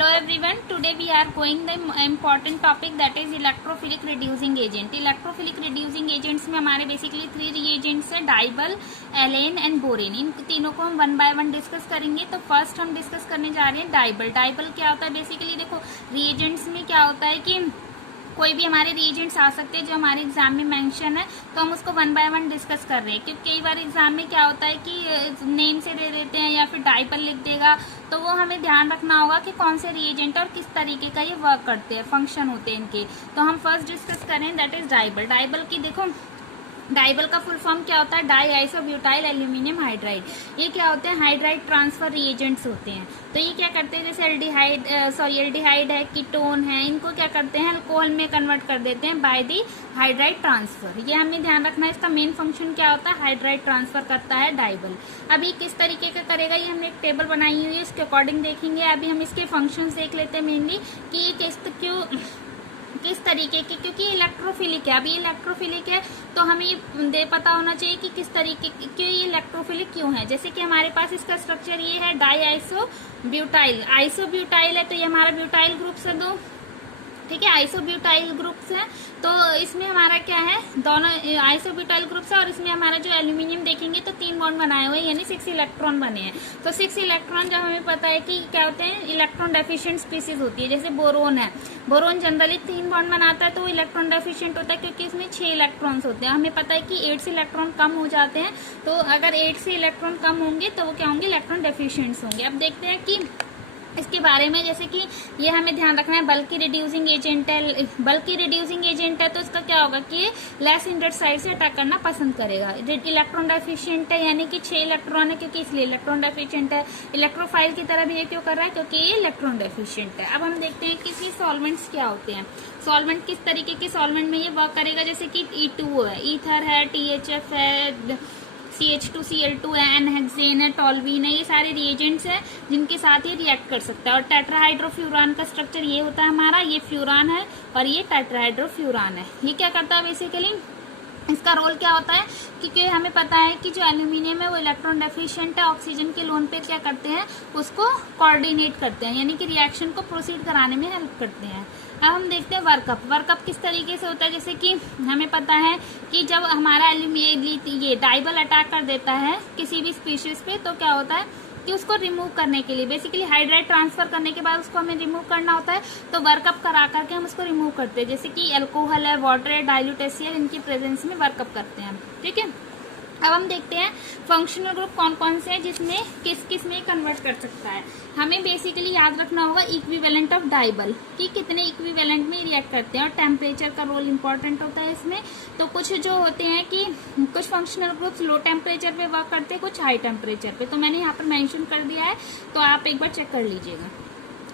Hello everyone. Today we are going the important topic that is electrophilic reducing agent. Electrophilic reducing agents में हमारे basically 3 reagents है, डाइबल, Allen and borane. इन तीनों को हम one by one discuss करेंगे. तो first हम डिस्कस करने जा रहे हैं डाइबल. डाइबल क्या होता है? बेसिकली देखो रिएजेंट्स में क्या होता है कि कोई भी हमारे रिएजेंट्स आ सकते हैं जो हमारे एग्जाम में मेंशन है, तो हम उसको वन बाय वन डिस्कस कर रहे हैं. क्योंकि कई बार एग्जाम में क्या होता है कि नेम से दे देते हैं या फिर डाइबल लिख देगा, तो वो हमें ध्यान रखना होगा कि कौन से रिएजेंट और किस तरीके का ये वर्क करते हैं, फंक्शन होते हैं इनके. तो हम फर्स्ट डिस्कस करें दैट इज डाइबल. डाइबल की देखो, डाइबल का फुल फॉर्म क्या होता है? Die isobutyl aluminium hydride. ये क्या होते हैं? हाइड्राइड ट्रांसफर रिएजेंट्स होते हैं. तो ये क्या करते हैं? जैसे एल्डिहाइड है, कीटोन है, इनको क्या करते हैं? अल्कोहल में कन्वर्ट कर देते हैं बाय दी हाइड्राइड ट्रांसफर. ये हमें ध्यान रखना है. इसका मेन फंक्शन क्या होता है? हाइड्राइड ट्रांसफर करता है डाइबल. अभी किस तरीके का करेगा ये हमने एक टेबल बनाई हुई है, इसके अकॉर्डिंग देखेंगे. अभी हम इसके फंक्शंस देख लेते हैं मेनली कि ये किस तरीके के, क्योंकि इलेक्ट्रोफिलिक है. अभी इलेक्ट्रोफिलिक है तो हमें पता होना चाहिए कि किस तरीके क्यों ये इलेक्ट्रोफिलिक क्यों है. जैसे कि हमारे पास इसका स्ट्रक्चर ये है डाई आइसोब्यूटाइल. आइसोब्यूटाइल है तो ये हमारा ब्यूटाइल ग्रुप से दो, ठीक है, आइसोब्यूटाइल ग्रुप्स है. तो इसमें हमारा क्या है? दोनों आइसोब्यूटाइल ग्रुप्स है और इसमें हमारा जो एल्यूमिनियम देखेंगे तो 3 बॉन्ड बनाए हुए हैं, यानी 6 इलेक्ट्रॉन बने हैं. तो 6 इलेक्ट्रॉन जब हमें पता है कि क्या होते हैं, इलेक्ट्रॉन डेफिशिएंट स्पीसीज होती है. जैसे बोरोन है, बोरोन जनरली 3 बॉन्ड बनाता है तो वो इलेक्ट्रॉन डेफिशिएंट होता है क्योंकि इसमें 6 इलेक्ट्रॉन्स होते हैं. हमें पता है कि 8 से इलेक्ट्रॉन कम हो जाते हैं, तो अगर 8 से इलेक्ट्रॉन कम होंगे तो वो क्या होंगे? इलेक्ट्रॉन डेफिशिएंट्स होंगे. अब देखते हैं कि इसके बारे में. जैसे कि ये हमें ध्यान रखना है, बल्कि रिड्यूसिंग एजेंट है तो इसका क्या होगा कि लेस इंडेड साइड से अटैक करना पसंद करेगा. इलेक्ट्रॉन डेफिशिएंट है यानी कि 6 इलेक्ट्रॉन है क्योंकि इसलिए इलेक्ट्रॉन डेफिशिएंट है. इलेक्ट्रोफाइल की तरह बिहेव क्यों कर रहा है? क्योंकि ये इलेक्ट्रॉन डेफिशिएंट है. अब हम देखते हैं कि इसकी सॉल्वेंट्स क्या होते हैं. सॉल्वेंट किस तरीके के सॉल्वेंट में ये वर्क करेगा. जैसे कि E2 है, ईथर है, THF है, CH2Cl2 है, एनहेक्सेन है, टोल्यूइन है. ये सारे रिएजेंट्स हैं जिनके साथ ये रिएक्ट कर सकता है. और टेट्राहाइड्रोफ्यूरान का स्ट्रक्चर ये होता है हमारा, ये फ्यूरान है और ये टेट्राहाइड्रोफ्यूरान है. ये क्या करता है बेसिकली? इसका रोल क्या होता है? क्योंकि हमें पता है कि जो एल्यूमिनियम है वो इलेक्ट्रॉन डेफिशिएंट है. ऑक्सीजन के लोन पे क्या करते हैं? उसको कोऑर्डिनेट करते हैं, यानी कि रिएक्शन को प्रोसीड कराने में हेल्प करते हैं. अब हम देखते हैं वर्कअप. वर्कअप किस तरीके से होता है? जैसे कि हमें पता है कि जब हमारा ये डाइबल अटैक कर देता है किसी भी स्पीशीज पे, तो क्या होता है कि उसको रिमूव करने के लिए बेसिकली हाइड्राइड ट्रांसफर करने के बाद उसको हमें रिमूव करना होता है. तो वर्कअप करा करके हम उसको रिमूव करते हैं. जैसे कि अल्कोहल है, वाटर है, डाइल्यूट HCl, इनकी प्रेजेंस में वर्कअप करते हैं. ठीक है. अब हम देखते हैं फंक्शनल ग्रुप कौन कौन से हैं जिसमें किस किस में कन्वर्ट कर सकता है. हमें बेसिकली याद रखना होगा इक्विवेलेंट ऑफ डाइबल कि कितने इक्विवेलेंट में रिएक्ट करते हैं, और टेम्परेचर का रोल इंपॉर्टेंट होता है इसमें. तो कुछ जो होते हैं कि कुछ फंक्शनल ग्रुप्स लो टेम्परेचर पे वर्क करते हैं, कुछ हाई टेम्परेचर पे. तो मैंने यहाँ पर मेंशन कर दिया है, तो आप एक बार चेक कर लीजिएगा.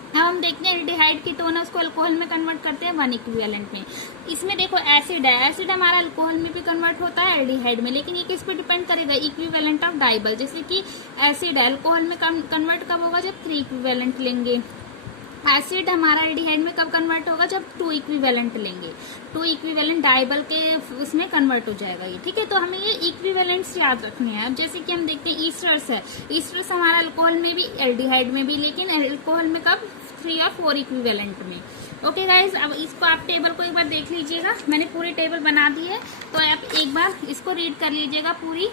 अब हम देखते हैं एल्डिहाइड कीटोन है, उसको अल्कोहल में कन्वर्ट करते हैं 1 इक्विवेलेंट में. इसमें देखो एसिड है, एसिड हमारा अल्कोहल में भी कन्वर्ट होता है एल्डिहाइड में, लेकिन ये किस पे डिपेंड करेगा? इक्विवेलेंट ऑफ डाइबल. जैसे कि एसिड है, अल्कोहल में कन्वर्ट कब होगा? जब 3 इक्विवेलेंट लेंगे. एसिड हमारा एल्डिहाइड में कब कन्वर्ट होगा? जब 2 इक्विवेलेंट लेंगे. 2 इक्विवेलेंट डाइबल के उसमें कन्वर्ट हो जाएगा ये. ठीक है. तो हमें ये इक्विवेलेंट्स याद रखने हैं. अब जैसे कि हम देखते हैं ईस्टर्स है, ईस्टर्स हमारा अल्कोहल में भी एल्डिहाइड में भी, लेकिन अल्कोहल में कब? 3 और 4 इक्विवेलेंट में. ओके गाइज, अब इसको आप टेबल को एक बार देख लीजिएगा. मैंने पूरी टेबल बना दी है, तो आप एक बार इसको रीड कर लीजिएगा पूरी,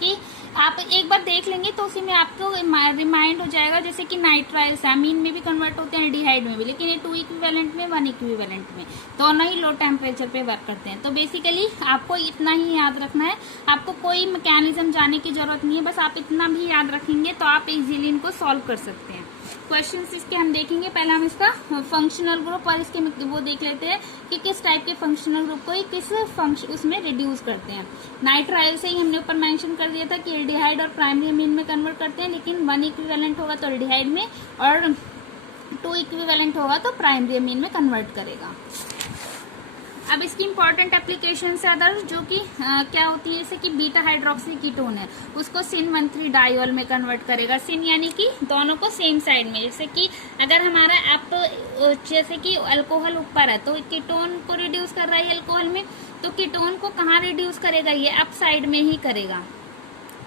कि आप एक बार देख लेंगे तो उसी में आपको रिमाइंड हो जाएगा. जैसे कि नाइट्राइल्स अमीन में भी कन्वर्ट होते हैं, एल्डिहाइड में भी, लेकिन ये 2 इक्विवेलेंट में, 1 इक्विवेलेंट में, दोनों ही लो टेम्परेचर पे वर्क करते हैं. तो बेसिकली आपको इतना ही याद रखना है. आपको कोई मैकेनिज्म जाने की जरूरत नहीं है, बस आप इतना भी याद रखेंगे तो आप इजीली इनको सॉल्व कर सकते हैं. क्वेश्चंस इसके हम देखेंगे. पहले हम इसका फंक्शनल ग्रुप और इसके वो देख लेते हैं कि किस टाइप के फंक्शनल ग्रुप को किस फंक्शन उसमें रिड्यूस करते हैं. नाइट्राइल से ही हमने ऊपर मेंशन कर दिया था कि एल्डिहाइड और प्राइमरी अमीन में कन्वर्ट करते हैं, लेकिन 1 इक्विवेलेंट होगा तो एल्डिहाइड में और 2 इक्विवेलेंट होगा तो प्राइमरी अमीन में कन्वर्ट करेगा. अब इसकी इंपॉर्टेंट एप्लीकेशन है अदर, जो कि क्या होती है, जैसे कि बीटा हाइड्रोक्सी कीटोन है, उसको सिन 1,3 डाइऑल में कन्वर्ट करेगा. सिन यानी कि दोनों को सेम साइड में. जैसे कि अगर हमारा जैसे कि अल्कोहल ऊपर है तो कीटोन को रिड्यूस कर रहा है अल्कोहल में, तो कीटोन को कहाँ रिड्यूस करेगा? ये अप साइड में ही करेगा.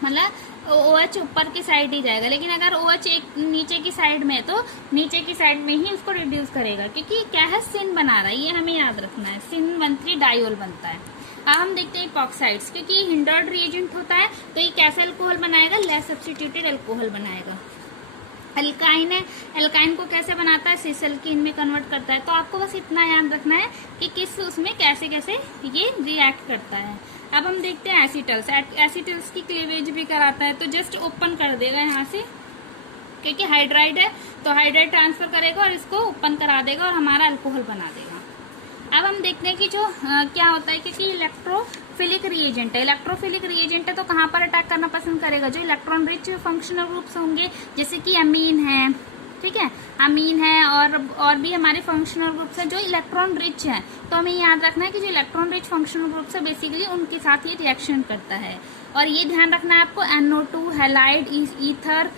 मतलब OH ऊपर की साइड ही जाएगा, लेकिन अगर OH एक नीचे की साइड में है तो नीचे की साइड में ही उसको रिड्यूस करेगा, क्योंकि क्या है, सिन बना रहा है, ये हमें याद रखना है, सिन 1,3 डाइओल बनता है। अब हम देखते हैं इपॉक्साइड्स, क्योंकि ये हिंडर्ड रिएजेंट होता है तो ये कैसा अल्कोहल बनाएगा, लेस सब्स्टिट्यूटेड अल्कोहल बनाएगा। एल्काइन है, एल्काइन को कैसे बनाता है, सिस एल्कीन में कन्वर्ट करता है। तो आपको बस इतना याद रखना है कि किस उसमें कैसे कैसे ये रिएक्ट करता है। अब हम देखते हैं एसिटल्स, एसिटल्स की क्लीवेज भी कराता है, तो जस्ट ओपन कर देगा यहाँ से, क्योंकि हाइड्राइड है तो हाइड्राइड ट्रांसफर करेगा और इसको ओपन करा देगा और हमारा अल्कोहल बना देगा। अब हम देखते हैं कि जो क्या होता है, क्योंकि इलेक्ट्रोफिलिक रिएजेंट है, इलेक्ट्रोफिलिक रिएजेंट है तो कहाँ पर अटैक करना पसंद करेगा, जो इलेक्ट्रॉन रिच फंक्शनल ग्रुप्स होंगे, जैसे कि अमीन है, ठीक है, अमीन है और भी हमारे फंक्शनल ग्रुप्स है जो इलेक्ट्रॉन रिच है। तो हमें याद रखना है कि जो इलेक्ट्रॉन रिच फंक्शनल ग्रुप्स है बेसिकली उनके साथ ये रिएक्शन करता है। और ये ध्यान रखना है आपको, NO2, हैलाइड, ईथर,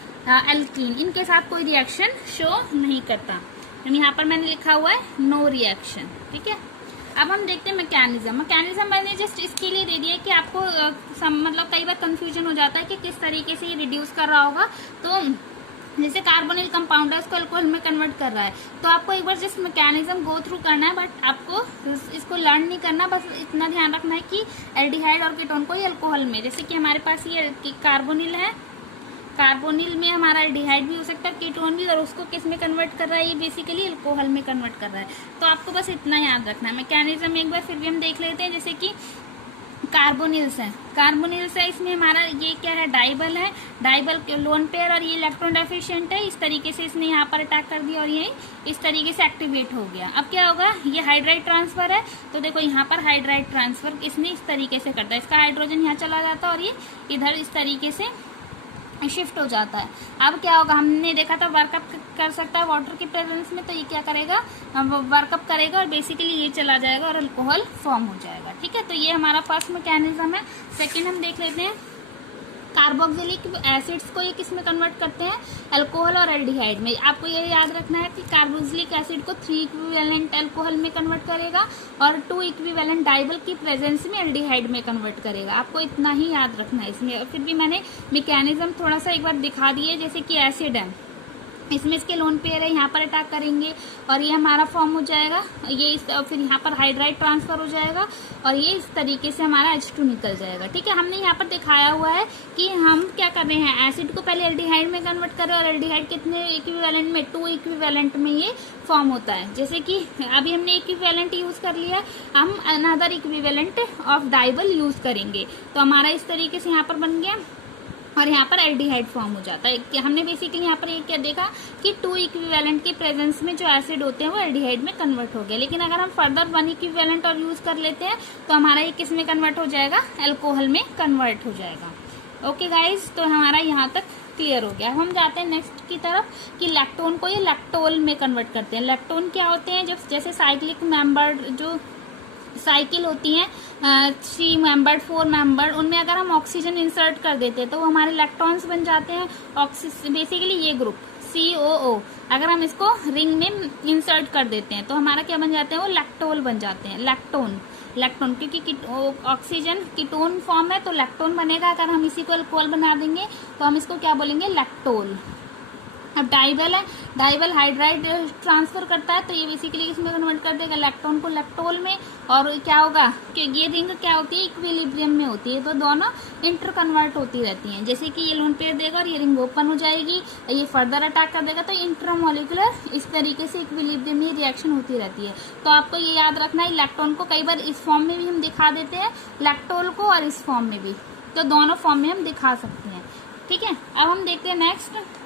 एल्कीन, इनके साथ कोई रिएक्शन शो नहीं करता। यहाँ पर मैंने लिखा हुआ है नो रिएक्शन, ठीक है। अब हम देखते हैं मैकेनिज्म मैंने जस्ट इसके लिए दे दिया कि आपको मतलब कई बार कंफ्यूजन हो जाता है कि किस तरीके से ये रिड्यूस कर रहा होगा। तो जैसे कार्बोनिल कंपाउंड है उसको अल्कोहल में कन्वर्ट कर रहा है, तो आपको एक बार जस्ट मैकेनिज्म गो थ्रू करना है, बट आपको इसको लर्न नहीं करना, बस इतना ध्यान रखना है कि एल्डिहाइड और कीटोन को ये अल्कोहल में, जैसे कि हमारे पास ये कार्बोनिल है, कार्बोनिल में हमारा एल्डिहाइड भी हो सकता है, कीटोन भी, और उसको किस में कन्वर्ट कर रहा है, ये बेसिकली अल्कोहल में कन्वर्ट कर रहा है। तो आपको बस इतना याद रखना है। मैकेनिज्म एक बार फिर भी हम देख लेते हैं, जैसे कि कार्बोनिल्स है, इसमें हमारा ये क्या है, डाइबल है, डाइबल लोन पेयर, और ये इलेक्ट्रॉन डेफिशिएंट है, इस तरीके से इसने यहाँ पर अटैक कर दिया और ये इस तरीके से एक्टिवेट हो गया। अब क्या होगा, ये हाइड्राइड ट्रांसफर है, तो देखो यहाँ पर हाइड्राइड ट्रांसफर इसने इस तरीके से करता है, इसका हाइड्रोजन यहाँ चला जाता है और ये इधर इस तरीके से शिफ्ट हो जाता है। अब क्या होगा, हमने देखा था वर्कअप कर सकता है वाटर की प्रेजेंस में, तो ये क्या करेगा, वर्कअप करेगा और बेसिकली ये चला जाएगा और अल्कोहल फॉर्म हो जाएगा, ठीक है। तो ये हमारा फर्स्ट मैकेनिज्म है। सेकंड हम देख लेते हैं कार्बोक्सिलिक एसिड्स को ये किस में कन्वर्ट करते हैं, अल्कोहल और एल्डिहाइड में। आपको ये याद रखना है कि कार्बोक्सिलिक एसिड को 3 इक्विवेलेंट अल्कोहल में कन्वर्ट करेगा और 2 इक्विवेलेंट डाइबल की प्रेजेंस में एल्डिहाइड में कन्वर्ट करेगा। आपको इतना ही याद रखना है इसमें। फिर भी मैंने मैकेनिज्म थोड़ा सा एक बार दिखा दिए, जैसे कि एसिड है, इसमें इसके लोन पेयर है, यहाँ पर अटैक करेंगे और ये हमारा फॉर्म हो जाएगा, ये फिर यहाँ पर हाइड्राइड ट्रांसफर हो जाएगा और ये इस तरीके से हमारा H2 निकल जाएगा, ठीक है। हमने यहाँ पर दिखाया हुआ है कि हम क्या कर रहे हैं, एसिड को पहले एल्डिहाइड में कन्वर्ट कर रहे हैं और एल्डिहाइड कितने इक्विवेलेंट में, 2 इक्विवेलेंट में ये फॉर्म होता है। जैसे कि अभी हमने इक्विवेलेंट यूज कर लिया, हम अनदर इक्विवेलेंट ऑफ डाइबल यूज करेंगे, तो हमारा इस तरीके से यहाँ पर बन गया और यहाँ पर एल्डिहाइड फॉर्म हो जाता है। हमने बेसिकली यहाँ पर ये क्या देखा कि 2 इक्विवेलेंट के प्रेजेंस में जो एसिड होते हैं वो एल्डिहाइड में कन्वर्ट हो गए, लेकिन अगर हम फर्दर 1 इक्विवेलेंट और यूज कर लेते हैं तो हमारा ये किस में कन्वर्ट हो जाएगा, अल्कोहल में कन्वर्ट हो जाएगा। ओके गाइज, तो हमारा यहाँ तक क्लियर हो गया। हम जाते हैं नेक्स्ट की तरफ कि लैक्टोन को ये लैक्टोल में कन्वर्ट करते हैं। लैक्टोन क्या होते हैं, जब जैसे साइक्लिक मेंबर जो साइकिल होती हैं 3 मेंबर्ड 4 मेंबर्ड, उनमें अगर हम ऑक्सीजन इंसर्ट कर देते हैं तो वो हमारे इलेक्ट्रॉन्स बन जाते हैं। बेसिकली ये ग्रुप COO अगर हम इसको रिंग में इंसर्ट कर देते हैं तो हमारा क्या बन जाते हैं, वो लैक्टोल बन जाते हैं, लैक्टोन क्योंकि ऑक्सीजन कीटोन फॉर्म है तो लैक्टोन बनेगा। अगर हम इसी को अल्कोहल बना देंगे तो हम इसको क्या बोलेंगे, लैक्टोल। अब डाइबल है, डाइबल हाइड्राइड ट्रांसफर करता है तो ये बेसिकली इसमें कन्वर्ट कर देगा लैक्टोन को लैक्टोल में। और क्या होगा कि ये रिंग क्या होती है, इक्विलिब्रियम में होती है, तो दोनों इंटर कन्वर्ट होती रहती हैं। जैसे कि ये लोन पेयर देगा और ये रिंग ओपन हो जाएगी, ये फर्दर अटैक कर देगा तो इंट्रामोलिकुलर इस तरीके से इक्विलिब्रियम में रिएक्शन होती रहती है। तो आपको ये याद रखना है, इलेक्ट्रॉन को कई बार इस फॉर्म में भी हम दिखा देते हैं, लैक्टोल को, और इस फॉर्म में भी, तो दोनों फॉर्म में हम दिखा सकते हैं, ठीक है। अब हम देखते हैं नेक्स्ट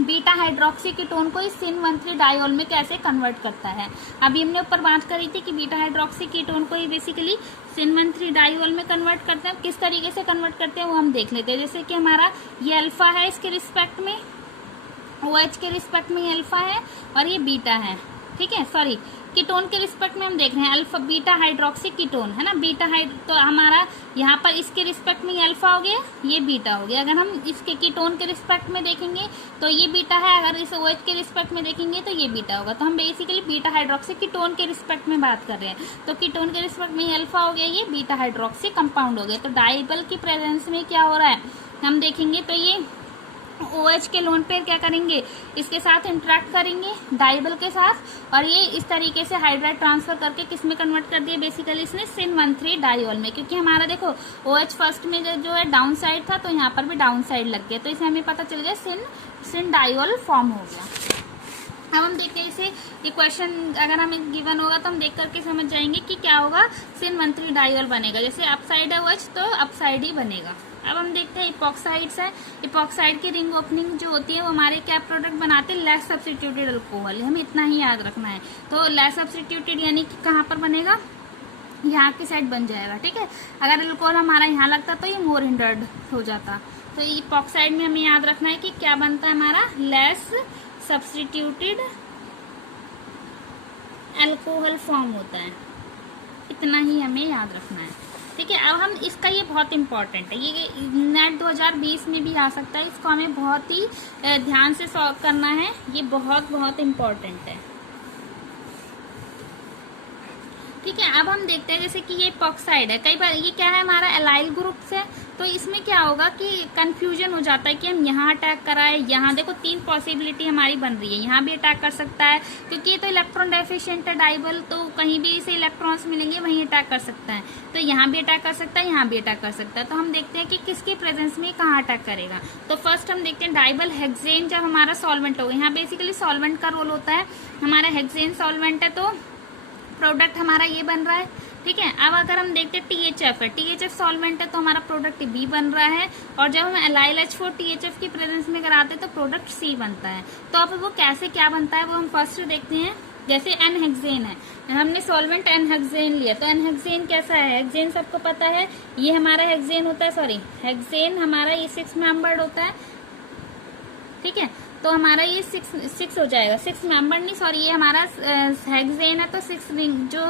बीटा हाइड्रोक्सी कीटोन को इस सिन 1,3 डाइओल में कैसे कन्वर्ट करता है। अभी हमने ऊपर बात करी थी कि बीटा हाइड्रोक्सी कीटोन को ही बेसिकली सिन 1,3 डाइओल में कन्वर्ट करते हैं। किस तरीके से कन्वर्ट करते हैं वो हम देख लेते हैं। जैसे कि हमारा ये अल्फा है, इसके रिस्पेक्ट में OH के रिस्पेक्ट में ये अल्फा है और ये बीटा है, ठीक है। सॉरी, कीटोन के रिस्पेक्ट में हम देख रहे हैं अल्फा बीटा हाइड्रोक्सी कीटोन है ना, बीटा तो हमारा यहाँ पर इसके रिस्पेक्ट में ये अल्फा हो गया, ये बीटा हो गया। अगर हम इसके कीटोन के रिस्पेक्ट में देखेंगे तो ये बीटा है, अगर इस OH के रिस्पेक्ट में देखेंगे तो ये बीटा होगा। तो हम बेसिकली बीटा हाइड्रोक्सी कीटोन के रिस्पेक्ट में बात कर रहे हैं, तो कीटोन के रिस्पेक्ट में ये अल्फा हो गया, ये बीटा हाइड्रोक्सी कंपाउंड हो गया। तो डाइबल की प्रेजेंस में क्या हो रहा है, हम देखेंगे तो ये OH के लोन पेयर क्या करेंगे, इसके साथ इंटरेक्ट करेंगे डाइबल के साथ, और ये इस तरीके से हाइड्राइड ट्रांसफर करके किस में कन्वर्ट कर दिया बेसिकली इसने सिन 1,3 डाइऑल में, क्योंकि हमारा देखो OH फर्स्ट में जो है डाउन साइड था, तो यहाँ पर भी डाउन साइड लग गया, तो इसे हमें पता चल गया सिन डाइऑल फॉर्म हो गया। अब हम देखते हैं इसे, ये क्वेश्चन अगर हमें गिवन होगा तो हम देख करके समझ जाएंगे कि क्या होगा, सिन 1,3 डाइऑल बनेगा, जैसे अप साइड है OH तो अप साइड ही बनेगा। अब हम देखते हैं इपॉक्साइड्स है, इपॉक्साइड की रिंग ओपनिंग जो होती है वो हमारे क्या प्रोडक्ट बनाते हैं, लेस सब्स्टिट्यूटेड अल्कोहल, हमें इतना ही याद रखना है। तो लेस सब्स्टिट्यूटेड यानी कि कहाँ पर बनेगा, यहाँ की साइड बन जाएगा, ठीक है। अगर अल्कोहल हमारा यहाँ लगता तो ये मोर हिंडर्ड हो जाता। तो इपॉक्साइड में हमें याद रखना है कि क्या बनता है हमारा, लेस सब्स्टिट्यूटेड अल्कोहल फॉर्म होता है, इतना ही हमें याद रखना है, ठीक है। अब हम इसका, ये बहुत इंपॉर्टेंट है, ये नेट 2020 में भी आ सकता है, इसको हमें बहुत ही ध्यान से सॉल्व करना है, ये बहुत बहुत इंपॉर्टेंट है, ठीक है। अब हम देखते हैं जैसे कि ये इपॉक्साइड है, कई बार ये क्या है हमारा एलाइल ग्रुप से, तो इसमें क्या होगा कि कंफ्यूजन हो जाता है कि हम यहाँ अटैक कराए, यहाँ देखो 3 पॉसिबिलिटी हमारी बन रही है, यहाँ भी अटैक कर सकता है क्योंकि ये तो इलेक्ट्रॉन डेफिशिएंट है डाइबल, तो कहीं भी इसे इलेक्ट्रॉन्स मिलेंगे वहीं अटैक कर सकता है, तो यहाँ भी अटैक कर सकता है, यहाँ भी अटैक कर सकता है। तो हम देखते हैं कि किसके प्रेजेंस में कहाँ अटैक करेगा। तो फर्स्ट हम देखते हैं डाइबल हेक्सेन, जब हमारा सॉल्वेंट होगा, यहाँ बेसिकली सॉल्वेंट का रोल होता है, हमारा हेक्सेन सॉल्वेंट है तो प्रोडक्ट हमारा ये बन रहा है, ठीक है। अब अगर हम देखते हैं THF है, THF सॉल्वेंट है तो हमारा प्रोडक्ट B बन रहा है, और जब हम एलाइल H4 THF की प्रेजेंस में कराते हैं तो प्रोडक्ट C बनता है। तो अब वो कैसे क्या बनता है वो हम फर्स्ट देखते हैं। जैसे N-हेक्सेन है, हमने सॉल्वेंट N-हेक्सेन लिया, तो N-हेक्सेन कैसा है, हेक्सेन सबको पता है, ये हमारा हेक्सेन होता है, सॉरी हेक्सेन हमारा ये 6 मेंबर्ड होता है, ठीक है। तो हमारा ये 6 हो जाएगा, 6 मेंबर नहीं, सॉरी ये हमारा हेक्सेन है तो 6 रिंग, जो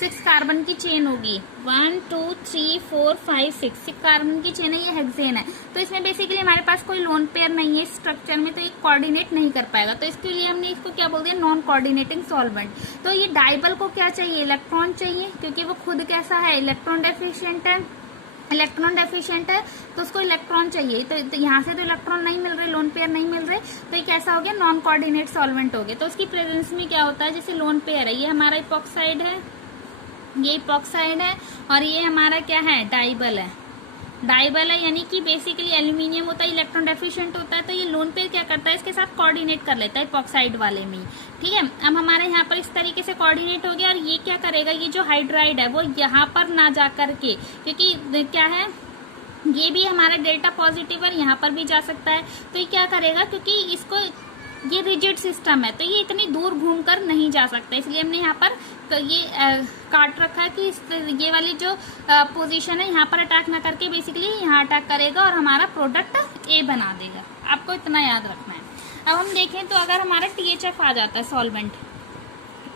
6 कार्बन की चेन होगी, 1 2 3 4 5 6 कार्बन की चेन है, ये हेक्सेन है। तो इसमें बेसिकली हमारे पास कोई लोन पेयर नहीं है स्ट्रक्चर में, तो ये कोऑर्डिनेट नहीं कर पाएगा, तो इसके लिए हमने इसको क्या बोल दिया, नॉन कोऑर्डिनेटिंग सॉल्वेंट। तो ये डाइबल को क्या चाहिए, इलेक्ट्रॉन चाहिए, क्योंकि वो खुद कैसा है, इलेक्ट्रॉन डेफिशिएंट है, तो उसको इलेक्ट्रॉन चाहिए, तो यहाँ से तो इलेक्ट्रॉन नहीं मिल रहे, लोन पेयर नहीं मिल रहे, तो ये कैसा हो गया, नॉन कोऑर्डिनेट सॉल्वेंट हो गया। तो उसकी प्रेजेंस में क्या होता है, जैसे लोन पेयर है, ये हमारा इपॉक्साइड है, ये इपॉक्साइड है, और ये हमारा क्या है, डाइबल है, डाइबल है यानी कि बेसिकली एल्यूमिनियम होता है, इलेक्ट्रॉन डेफिशिएंट होता है, तो ये लोन पेयर क्या करता है, इसके साथ कोऑर्डिनेट कर लेता है इपॉक्साइड वाले में, ठीक है। अब हमारे यहाँ पर इस तरीके से कोऑर्डिनेट हो गया, और ये क्या करेगा, ये जो हाइड्राइड है वो यहाँ पर ना जा करके, क्योंकि क्या है, ये भी हमारा डेल्टा पॉजिटिव है, यहाँ पर भी जा सकता है, तो ये क्या करेगा, क्योंकि इसको ये रिजिड सिस्टम है तो ये इतनी दूर घूमकर नहीं जा सकता, इसलिए हमने यहाँ पर तो ये काट रखा है कि ये वाली जो पोजीशन है यहाँ पर अटैक ना करके बेसिकली यहाँ अटैक करेगा और हमारा प्रोडक्ट ए बना देगा। आपको इतना याद रखना है। अब हम देखें तो अगर हमारा THF आ जाता है सॉल्वेंट,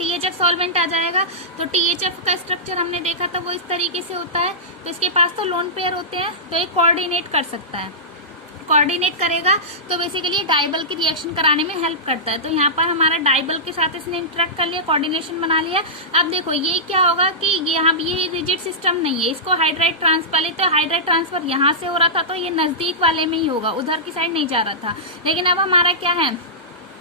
THF सॉल्वेंट आ जाएगा तो THF का स्ट्रक्चर हमने देखा था वो इस तरीके से होता है, तो इसके पास तो लोन पेयर होते हैं तो ये कोऑर्डिनेट कर सकता है, कोऑर्डिनेट करेगा तो बेसिकली डाइबल की रिएक्शन कराने में हेल्प करता है। तो यहाँ पर हमारा डाइबल के साथ इसने इंटरेक्ट कर लिया, कोऑर्डिनेशन बना लिया। अब देखो ये क्या होगा कि यहाँ ये रिजिड सिस्टम नहीं है, इसको हाइड्राइड ट्रांसफर, पहले तो हाइड्राइड ट्रांसफर यहाँ से हो रहा था तो ये नजदीक वाले में ही होगा, उधर की साइड नहीं जा रहा था। लेकिन अब हमारा क्या है,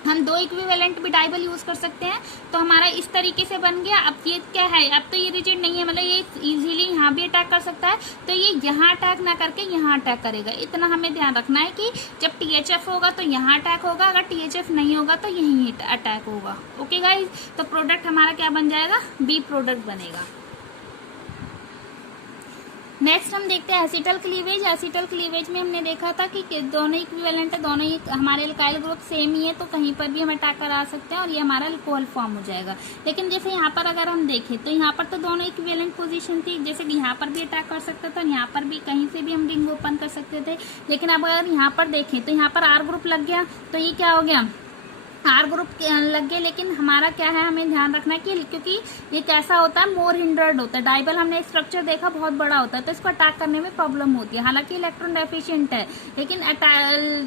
हम दो इक्विवेलेंट भी डाइबल यूज कर सकते हैं, तो हमारा इस तरीके से बन गया। अब ये क्या है, अब तो ये रिजिड नहीं है, मतलब ये इजीली यहाँ भी अटैक कर सकता है, तो ये यहाँ अटैक ना करके यहाँ अटैक करेगा। इतना हमें ध्यान रखना है कि जब THF होगा तो यहाँ अटैक होगा, अगर THF नहीं होगा तो यहीं अटैक होगा। ओके गाइज, तो प्रोडक्ट हमारा क्या बन जाएगा, बी प्रोडक्ट बनेगा। नेक्स्ट हम देखते हैं एसिटल क्लीवेज। एसिटल क्लीवेज में हमने देखा था कि दोनों इक्विवेलेंट है, दोनों ही हमारे एल्काइल ग्रुप सेम ही है, तो कहीं पर भी हम अटैक करा सकते हैं और ये हमारा अल्कोहल फॉर्म हो जाएगा। लेकिन जैसे यहाँ पर अगर हम देखें तो यहाँ पर तो दोनों इक्विवेलेंट पोजीशन थी, जैसे कि यहाँ पर भी अटैक कर सकता था, यहाँ पर भी कहीं से भी हम रिंग ओपन कर सकते थे। लेकिन अब अगर यहाँ पर देखें तो यहाँ पर आर ग्रुप लग गया, तो ये क्या हो गया, आर ग्रुप लग गए। लेकिन हमारा क्या है, हमें ध्यान रखना है कि क्योंकि ये कैसा होता है, मोर हिंड्रेड होता है। डाइबल हमने स्ट्रक्चर देखा बहुत बड़ा होता है, तो इसको अटैक करने में प्रॉब्लम होती है। हालांकि इलेक्ट्रॉन डेफिशिएंट है, लेकिन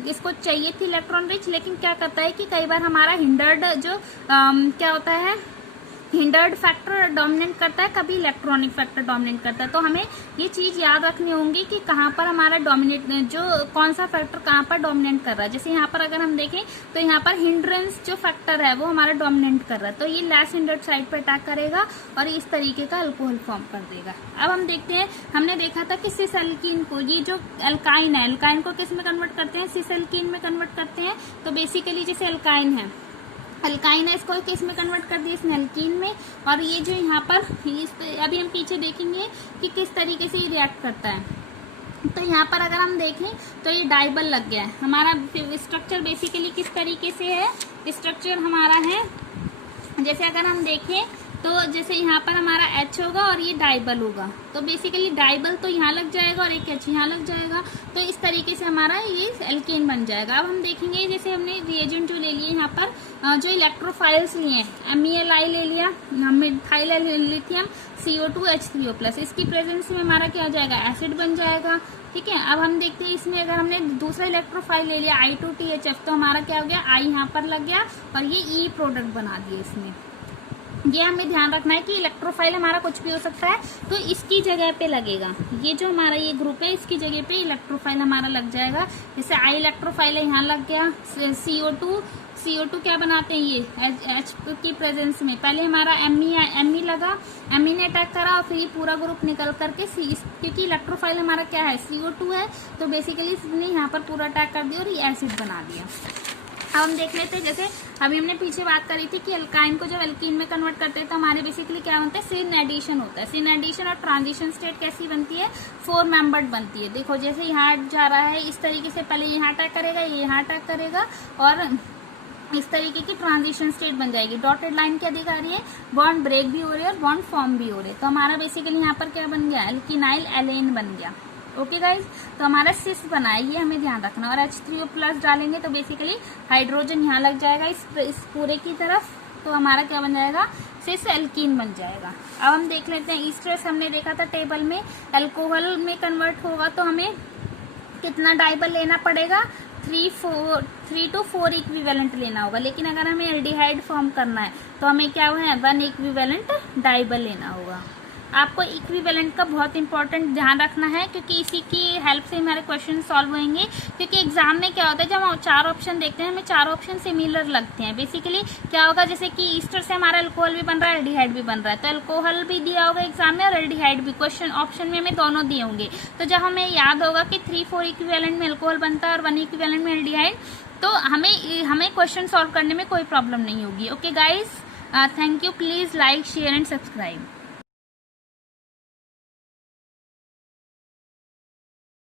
इसको चाहिए थी इलेक्ट्रॉन रिच, लेकिन क्या करता है कि कई बार हमारा हिंडर्ड जो क्या होता है, हिंडर्ड फैक्टर डोमिनेट करता है, कभी इलेक्ट्रॉनिक फैक्टर डोमिनेट करता है। तो हमें ये चीज याद रखनी होंगी कि कहाँ पर हमारा डोमिनेट, जो कौन सा फैक्टर कहाँ पर डोमिनेट कर रहा है। जैसे यहाँ पर अगर हम देखें तो यहाँ पर हिंड्रेंस जो फैक्टर है वो हमारा डोमिनेट कर रहा है, तो ये लेस हिंडर्ड साइड पर अटैक करेगा और इस तरीके का अल्कोहल फॉर्म कर देगा। अब हम देखते हैं, हमने देखा था कि सिस एल्कीन को, ये जो अल्काइन है, अल्काइन को किस में कन्वर्ट करते हैं, सिस एल्कीन में कन्वर्ट करते हैं। तो बेसिकली जैसे अल्काइन है, इसको किस में कन्वर्ट कर दिया, इसने एल्कीन में। और ये जो यहाँ पर अभी हम पीछे देखेंगे कि किस तरीके से ये रिएक्ट करता है। तो यहाँ पर अगर हम देखें तो ये डाइबल लग गया है। हमारा स्ट्रक्चर बेसिकली किस तरीके से है, स्ट्रक्चर हमारा है, जैसे अगर हम देखें तो जैसे यहाँ पर हमारा H होगा और ये डाइबल होगा, तो बेसिकली डाइबल तो यहाँ लग जाएगा और एक H यहाँ लग जाएगा, तो इस तरीके से हमारा ये एल्केन बन जाएगा। अब हम देखेंगे, जैसे हमने रिएजेंट जो ले लिए यहाँ पर, जो इलेक्ट्रोफाइल्स लिए, MElI ले लिया, मिथाइल लिथियम CO2H3O+, इसकी प्रेजेंस में हमारा क्या हो जाएगा, एसिड बन जाएगा। ठीक है, अब हम देखते हैं इसमें अगर हमने दूसरा इलेक्ट्रोफाइल ले लिया I2THF, तो हमारा क्या हो गया, I यहाँ पर लग गया और ये E प्रोडक्ट बना दिए इसमें। ये हमें ध्यान रखना है कि इलेक्ट्रोफाइल हमारा कुछ भी हो सकता है, तो इसकी जगह पे लगेगा, ये जो हमारा ये ग्रुप है इसकी जगह पे इलेक्ट्रोफाइल हमारा लग जाएगा। जैसे I इलेक्ट्रोफाइल है, यहाँ लग गया। CO2 क्या बनाते हैं, ये H की प्रेजेंस में पहले हमारा Me लगा, Me ने अटैक करा और फिर ये पूरा ग्रुप निकल करके क्योंकि इलेक्ट्रोफाइल हमारा क्या है, CO2 है, तो बेसिकली इसने यहाँ पर पूरा अटैक कर दिया और ये एसिड बना दिया। अब हम देख लेते हैं, जैसे अभी हमने पीछे बात करी थी कि अल्काइन को जब एल्कीन में कन्वर्ट करते हैं तो हमारे बेसिकली क्या होता है, सिन एडिशन होता है। सिन एडिशन और ट्रांजिशन स्टेट कैसी बनती है, 4 मेंबर्ड बनती है। देखो जैसे यहाँ जा रहा है इस तरीके से, पहले यहाँ अटैक करेगा, ये यहाँ अटैक करेगा और इस तरीके की ट्रांजिशन स्टेट बन जाएगी। डॉटेड लाइन क्या दिखा रही है, बॉन्ड ब्रेक भी हो रही है और बॉन्ड फॉर्म भी हो रहे हैं। तो हमारा बेसिकली यहाँ पर क्या बन गया, एल्किनाइल एलेन बन गया। ओके गाइज, तो हमारा सिस बना है, ये हमें ध्यान रखना। और H3O+ डालेंगे तो बेसिकली हाइड्रोजन यहाँ लग जाएगा इस पूरे की तरफ, तो हमारा क्या बन जाएगा, सिस एल्कीन बन जाएगा। अब हम देख लेते हैं, ईस्टर्स हमने देखा था टेबल में, अल्कोहल में कन्वर्ट होगा तो हमें कितना डाइबल लेना पड़ेगा, 3 to 4 इक्विवेलेंट लेना होगा। लेकिन अगर हमें एल्डिहाइड फॉर्म करना है तो हमें क्या है, 1 इक्विवेलेंट डाइबल लेना होगा। आपको इक्विवेलेंट का बहुत इंपॉर्टेंट ध्यान रखना है, क्योंकि इसी की हेल्प से हमारे क्वेश्चन सॉल्व होंगे। क्योंकि एग्जाम में क्या होता है, जब हम 4 ऑप्शन देखते हैं हमें 4 ऑप्शन सिमिलर लगते हैं। बेसिकली क्या होगा, जैसे कि ईस्टर से हमारा अल्कोहल भी बन रहा है, एल्डिहाइड भी बन रहा है, तो अल्कोहल भी दिया होगा एग्जाम में और एल्डिहाइड भी, क्वेश्चन ऑप्शन में हमें दोनों दिए होंगे। तो जब हमें याद होगा कि 3-4 इक्विवेलेंट में अल्कोहल बनता है और 1 इक्विवेलेंट में एल्डिहाइड, तो हमें क्वेश्चन सॉल्व करने में कोई प्रॉब्लम नहीं होगी। Okay guys, thank you, please like, share and subscribe.